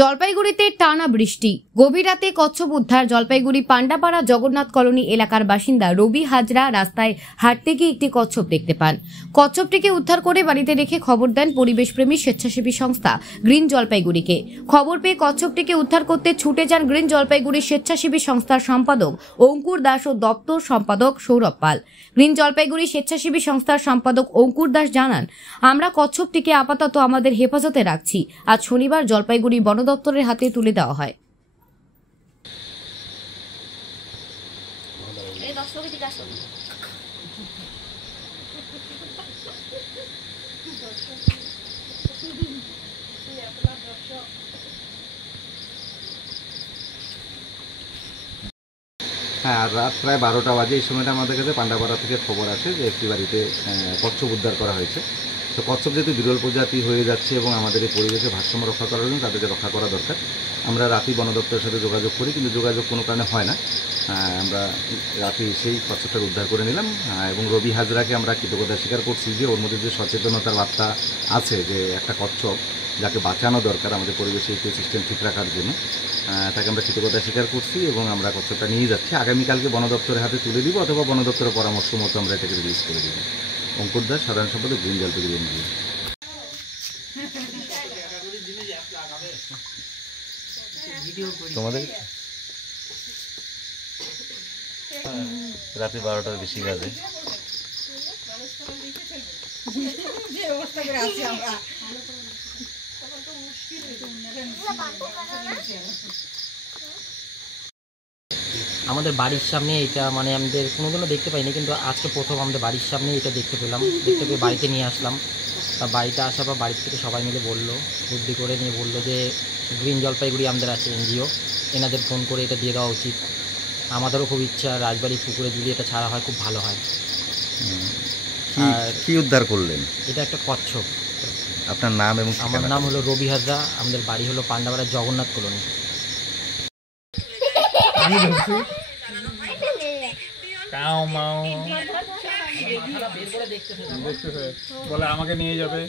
জলপাইগুড়িতে টানা বৃষ্টি, গভীর রাতে কচ্ছপ উদ্ধার। জলপাইগুড়ি পান্ডাপাড়া জগন্নাথ কলোনি এলাকার বাসিন্দা রবি হাজরা রাস্তায় হাঁটতে গিয়ে একটি কচ্ছপ দেখতে পান। কচ্ছপটিকে উদ্ধার করে বাড়িতে রেখে খবর দেন পরিবেশপ্রেমী স্বেচ্ছাসেবী সংস্থা গ্রিন জলপাইগুড়িকে। খবর পেয়ে কচ্ছপটিকে উদ্ধার করতে ছুটে যান গ্রিন জলপাইগুড়ি স্বেচ্ছাসেবী সংস্থার সম্পাদক অঙ্কুর দাস ও দপ্তর সম্পাদক সৌরভ পাল। গ্রিন জলপাইগুড়ি স্বেচ্ছাসেবী সংস্থার সম্পাদক অঙ্কুর দাস জানান, আমরা কচ্ছপটিকে আপাতত আমাদের হেফাজতে রাখছি। আজ শনিবার জলপাইগুড়ি বন দপ্তরের হাতে তুলে দেওয়া হয়। হ্যাঁ, আর রাত প্রায় 12টা বাজে। এই সময়টা আমাদের কাছে পান্ডাপাড়া থেকে খবর আসে যে একটি বাড়িতে কচ্ছপ উদ্ধার করা হয়েছে। তো কচ্ছপ যেহেতু বিরল প্রজাতি হয়ে যাচ্ছে এবং আমাদের এই পরিবেশে ভারসাম্য রক্ষা করার জন্য তাদেরকে রক্ষা করা দরকার। আমরা রাতে বন দপ্তরের সাথে যোগাযোগ করি, কিন্তু যোগাযোগ কোনো কারণে হয় না। আমরা রাতে সেই কচ্ছপটাকে উদ্ধার করে নিলাম এবং রবি হাজরাকে আমরা কৃতজ্ঞতা স্বীকার করছি যে ওর মধ্যে যে সচেতনতার বার্তা আছে, যে একটা কচ্ছপ যাকে বাঁচানো দরকার আমাদের পরিবেশে ইকোসিস্টেম ঠিক রাখার জন্য, তাকে আমরা কৃতজ্ঞতা স্বীকার করছি এবং আমরা কচ্ছপটা নিয়ে যাচ্ছি। আগামীকালকে বন দপ্তরের হাতে তুলে দিব অথবা বন দপ্তরের পরামর্শ মতো আমরা এটাকে রিলিজ করে দিব। অঙ্কুর দাস, সাধারণ সম্পাদক, গ্রিন জলপাইগুড়ি এনজিও। তোমাদের রাতে 12টার বেশি বাজে। আমাদের বাড়ির সামনে এটা আমাদের কোনোদিনও দেখতে পাইনি, কিন্তু আজকে প্রথম আমাদের বাড়ির সামনে এটা দেখতে পেলাম। দেখতে পেয়ে বাড়িতে নিয়ে আসলাম। তা বাড়িতে আসার পর বাড়ির থেকে সবাই মিলে বললো, বুদ্ধি করে নিয়ে বললো যে গ্রিন জলপাইগুড়ি আমাদের আছে এনজিও, এনাদের ফোন করে এটা দিয়ে দেওয়া উচিত। আমাদেরও খুব ইচ্ছা রাজবাড়ি পুকুরে যদি এটা ছাড়া হয় খুব ভালো হয়। আর কি উদ্ধার করলেন? এটা একটা কচ্ছপ। আপনার নাম? এবং আমার নাম হলো রবি হাজরা, আমাদের বাড়ি হলো পান্ডাপাড়া জগন্নাথ কলোনি। বলে আমাকে নিয়ে যাবে।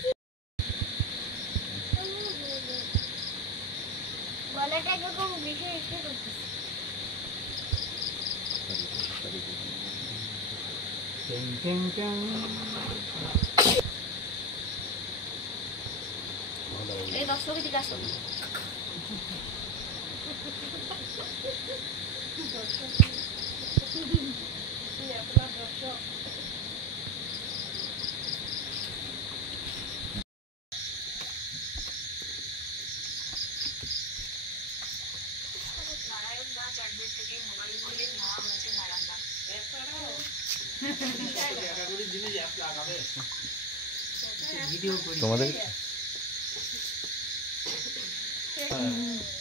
তোমাদের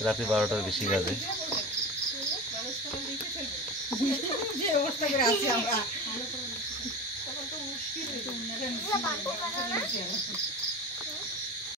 রাতে 12টার বেশি বাজে। যে অবস্থা করে আছি আমরা, তখন তো মুশকিল।